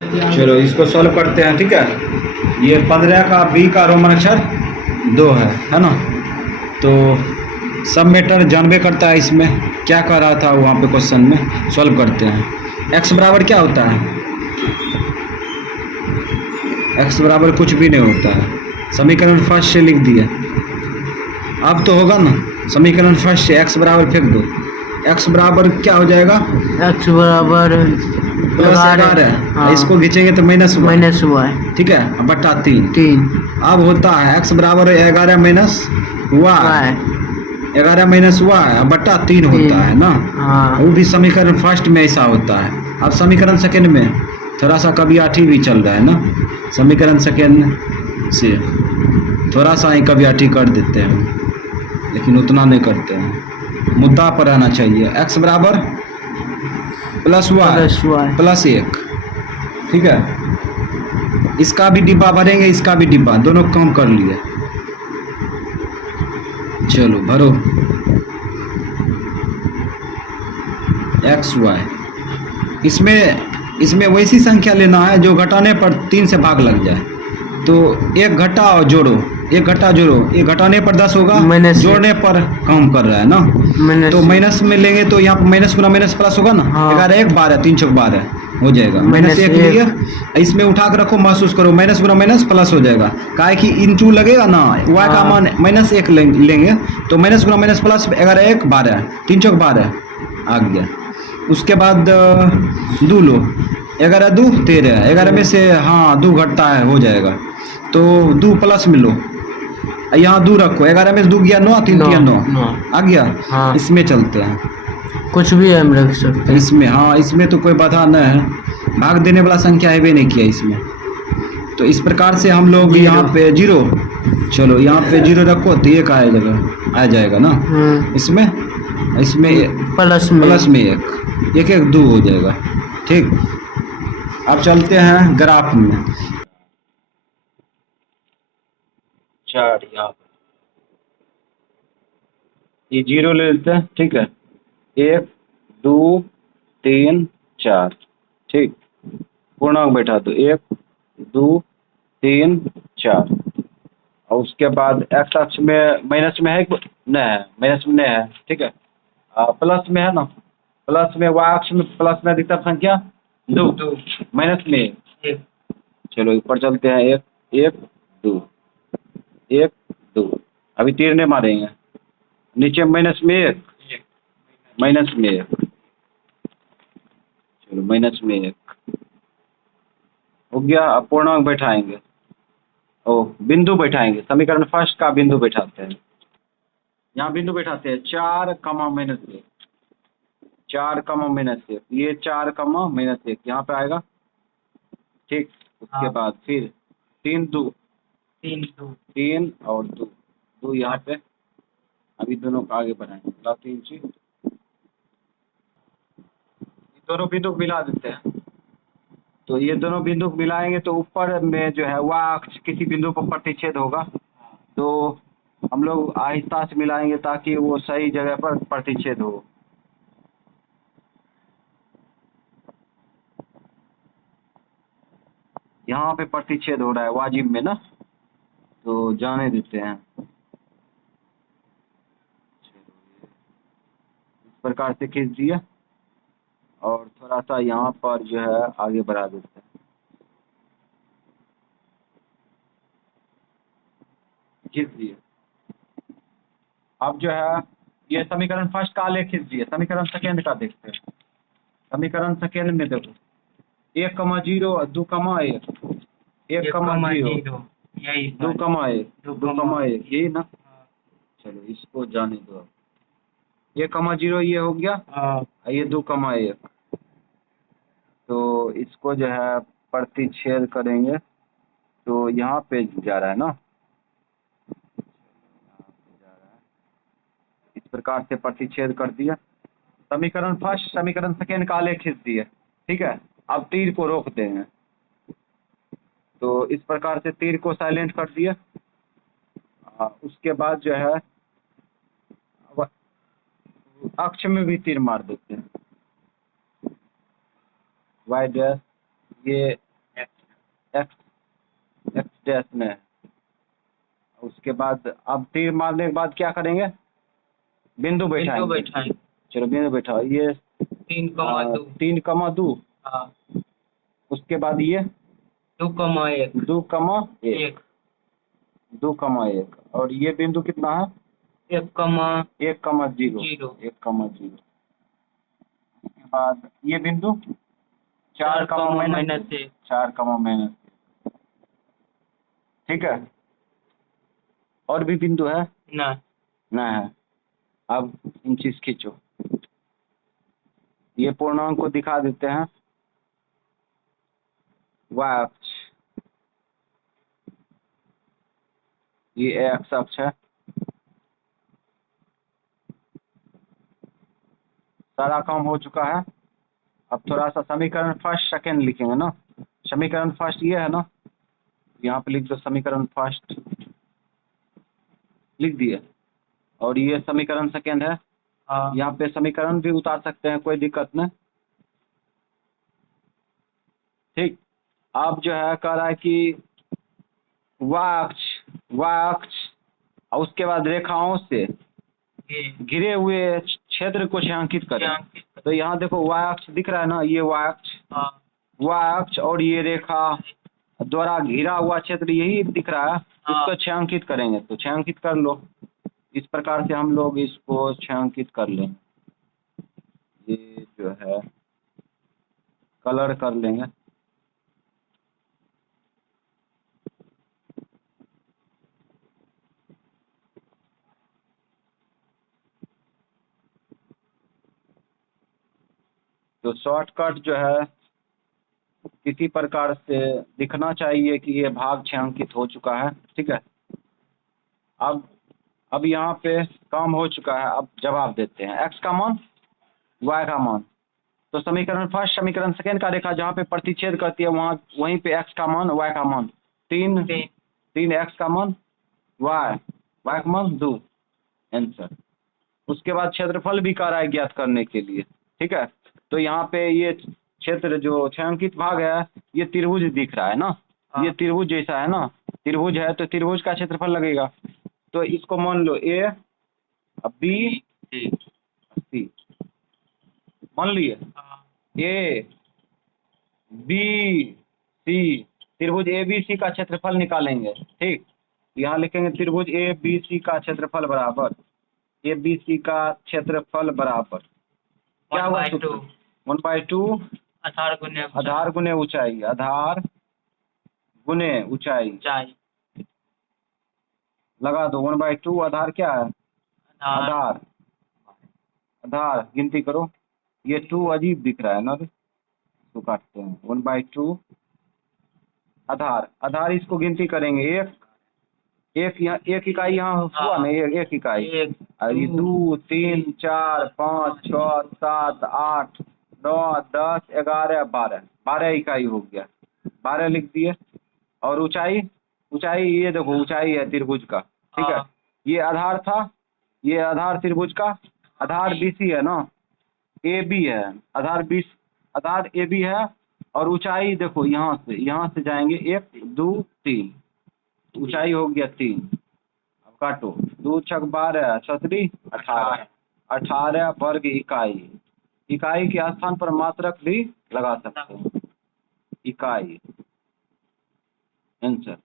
चलो इसको सॉल्व करते हैं, ठीक है। ये 15 का बी का रोमन अक्षर 2 है ना। तो सब मेटर जानबे करता है इसमें। क्या कह रहा था वहाँ पे क्वेश्चन में, सॉल्व करते हैं। एक्स बराबर क्या होता है? एक्स बराबर कुछ भी नहीं होता है। समीकरण फर्स्ट से लिख दिया। अब तो होगा ना, समीकरण फर्स्ट से एक्स बराबर फेंक दो। एक्स बराबर क्या हो जाएगा? एक्स बराबर प्लस 11। हाँ इसको खींचेंगे तो माइनस माइनस वाई, वाई ठीक है, बट्टा 3। 3 अब होता है एक्स बराबर 11 minus Y, Y 11 minus Y बट्टा 3 होता है ना। हाँ वो भी समीकरण फर्स्ट में ऐसा होता है। अब समीकरण सेकेंड में थोड़ा सा कवियाठी भी चल रहा है ना। समीकरण सेकेंड से थोड़ा सा ही कवियाठी कर देते हैं, लेकिन उतना नहीं करते हैं। मुद्दा पर रहना चाहिए। एक्स बराबर प्लस वाई प्लस 1, ठीक है। इसका भी डिब्बा भरेंगे, इसका भी डिब्बा, दोनों काम कर लिए। चलो भरो। एक्स वाई, इसमें वैसी संख्या लेना है जो घटाने पर 3 से भाग लग जाए। तो एक घटा और जोड़ो, एक घटा जोड़ो, एक घटाने पर 10 होगा, माइनस जोड़ने पर काम कर रहा है ना। माइनस तो माइनस में लेंगे तो यहाँ पर माइनस गुना माइनस प्लस होगा ना। हाँ 11 1 12, 3 चौक 12 हो जाएगा। माइनस माइनस 1 लिए, इसमें उठा कर रखो, महसूस करो, माइनस गुना माइनस प्लस हो जाएगा। काहे कि इंटू लगेगा ना, वाई का मान माइनस 1 लेंगे तो माइनस गुना माइनस प्लस 11 1 12, 3 चौक 12 आ गया। उसके बाद दो लो, 11 2 13, 11 में से हाँ 2 घटता है, हो जाएगा। तो 2 प्लस में लो, यहाँ 2 रखो, 11 में से 2 गया 9, 3 3 9 आ गया। हाँ इसमें चलते हैं, कुछ भी हम रख सकते हैं इसमें हाँ, इसमें तो कोई बाधा नहीं है, भाग देने वाला संख्या है भी नहीं किया इसमें। तो इस प्रकार से हम लोग यहाँ पे जीरो, चलो यहाँ पे जीरो रखो तो एक आ जाएगा ना। इसमें इसमें प्लस में एक एक 2 हो जाएगा, ठीक। अब चलते हैं ग्राफ में। 4 यहाँ पे ये जीरो ले लेते हैं, ठीक है। 1 2 3 4, ठीक। पूर्णांक बैठा दो, 1 2 3 4। और उसके बाद एक्स अक्ष में माइनस में है नहीं है, माइनस में नहीं है, ठीक है। प्लस में है ना, प्लस में वाई अक्ष में प्लस में अधिकतम संख्या 2, माइनस में 1। चलो ऊपर चलते हैं, 1 1 2 1 2। अभी तीर नहीं मारेंगे। नीचे माइनस में 1 माइनस में 1, चलो माइनस में 1 हो गया। अब पूर्णांक बैठाएंगे, ओ बिंदु बैठाएंगे, समीकरण फर्स्ट का बिंदु बैठाते हैं। यहाँ बिंदु बैठाते हैं 4 कमा माइनस 1, 4 कमा माइनस 1, ये 4 कमा माइनस 1 यहाँ पे आएगा, ठीक। उसके बाद फिर 3 2 3 और 2 यहाँ पे। अभी दोनों को आगे बढ़ाएंगे, 3 चीज दोनों बिंदु को मिला देते हैं। तो ये दोनों बिंदु को मिलाएंगे तो ऊपर में जो है वह अक्ष किसी बिंदु पर प्रतिच्छेद होगा। तो हम लोग आहिस्ता से मिलाएंगे ताकि वो सही जगह पर प्रतिच्छेद हो। यहाँ पे प्रतिच्छेद हो रहा है वाजिब में ना, तो जाने देते हैं। इस प्रकार से खींच दिया और थोड़ा सा यहाँ पर जो है आगे बढ़ा देते हैं, खींच दिए। अब जो है ये समीकरण फर्स्ट का आलेख खींच दिए, समीकरण सेकेंड का देखते हैं। समीकरण सेकेंड में देखो 1 कमा 0 2 कमा 1, 1 कमा 0 2 कमा 1 2 कमा 1, यही ना। चलो इसको जाने दो। 1 कमा 0 ये हो गया, ये 2 कमा 1। तो इसको जो है प्रतिच्छेद करेंगे तो यहाँ पे जा रहा है ना, इस प्रकार से प्रतिच्छेद कर दिया। समीकरण फर्स्ट समीकरण सेकेंड का आलेख खींच दिए, ठीक है। अब तीर को रोक देंगे, तो इस प्रकार से तीर को साइलेंट कर दिया। उसके बाद जो है अक्ष में भी तीर मार देते हैं, वाई डैश, ये एक्स एक्स डैश में है। उसके बाद अब तीर मारने के बाद क्या करेंगे, बिंदु बिंदु बैठाएंगे। बैठाएंगे। चलो बिंदु बैठाओ, ये 3,2। 3,2। हाँ, उसके बाद ये 2,1। 2,1। 2,1 और ये बिंदु कितना है, 1,0। 1,0। 1,0। उसके बाद ये बिंदु 4,-1। 4,-1। 4,-1। ठीक है, और भी बिंदु है ना। ना है। अब इंचिस खींचो, ये पूर्णांक को दिखा देते हैं। वाई अक्ष, ये एक्स अक्ष है। सारा काम हो चुका है। अब थोड़ा सा समीकरण फर्स्ट सेकेंड लिखेंगे ना। समीकरण फर्स्ट ये है ना, यहाँ पे लिख दो समीकरण फर्स्ट, लिख दिए। और ये समीकरण सेकेंड है, हाँ, यहाँ पे समीकरण भी उतार सकते हैं, कोई दिक्कत नहीं। ठीक, अब जो है कह रहा है कि वाई अक्ष और उसके बाद रेखाओं से घिरे हुए क्षेत्र को छायांकित करें। तो यहाँ देखो वाई अक्ष दिख रहा है ना, ये वाई अक्ष, हाँ, वाई अक्ष और ये रेखा द्वारा घिरा हुआ क्षेत्र यही दिख रहा है, हाँ। इसको छायांकित करेंगे। तो छायांकित कर लो, इस प्रकार से हम लोग इसको छायांकित कर लेंगे। ये जो है कलर कर लेंगे। तो शॉर्टकट जो है किसी प्रकार से दिखना चाहिए कि ये भाग छायांकित हो चुका है। ठीक है, अब यहाँ पे काम हो चुका है। अब जवाब देते हैं, एक्स का मान, वाई का मान। तो समीकरण फर्स्ट समीकरण सेकेंड का रेखा जहाँ पे प्रतिच्छेद करती है वहाँ वहीं पे एक्स का मान वाई का मान 3 एक्स का मान वाई का मान 2 आंसर। उसके बाद क्षेत्रफल भी कह रहा है ज्ञात करने के लिए। ठीक है, तो यहाँ पे ये क्षेत्र जो छायांकित भाग है ये त्रिभुज दिख रहा है ना, ये त्रिभुज जैसा है ना, त्रिभुज है तो त्रिभुज का क्षेत्रफल लगेगा। तो इसको मान लो ए, बी, सी, मान लिए ए बी सी, त्रिभुज ए बी सी का क्षेत्रफल निकालेंगे। ठीक, यहाँ लिखेंगे त्रिभुज ए बी सी का क्षेत्रफल बराबर, ए बी सी का क्षेत्रफल बराबर क्या हुआ, 1/2 आधार गुने ऊंचाई, आधार गुने ऊंचाई लगा दो। 1/2 आधार क्या है, आधार, आधार गिनती करो। ये 2 अजीब दिख रहा है ना, तो काटते हैं। 1/2 आधार, आधार इसको गिनती करेंगे, एक यहाँ एक इकाई यहाँ हुआ ना, एक इकाई। ये 2 3 4 5 6 7 8 9 10 11 12 इकाई हो गया, 12 लिख दिए। और ऊंचाई, ऊंचाई ये देखो ऊंचाई है त्रिभुज का। ठीक है, ये आधार था, ये आधार त्रिभुज का, आधार BC है ना, AB है, आधार AB है। और ऊंचाई देखो यहाँ से जाएंगे 1 2 3, ऊंचाई हो गया 3। अब काटो, 2 छक 12 छतरी 18, 18 वर्ग इकाई। इकाई के स्थान पर मात्रक भी लगा सकते हैं, इकाई आंसर।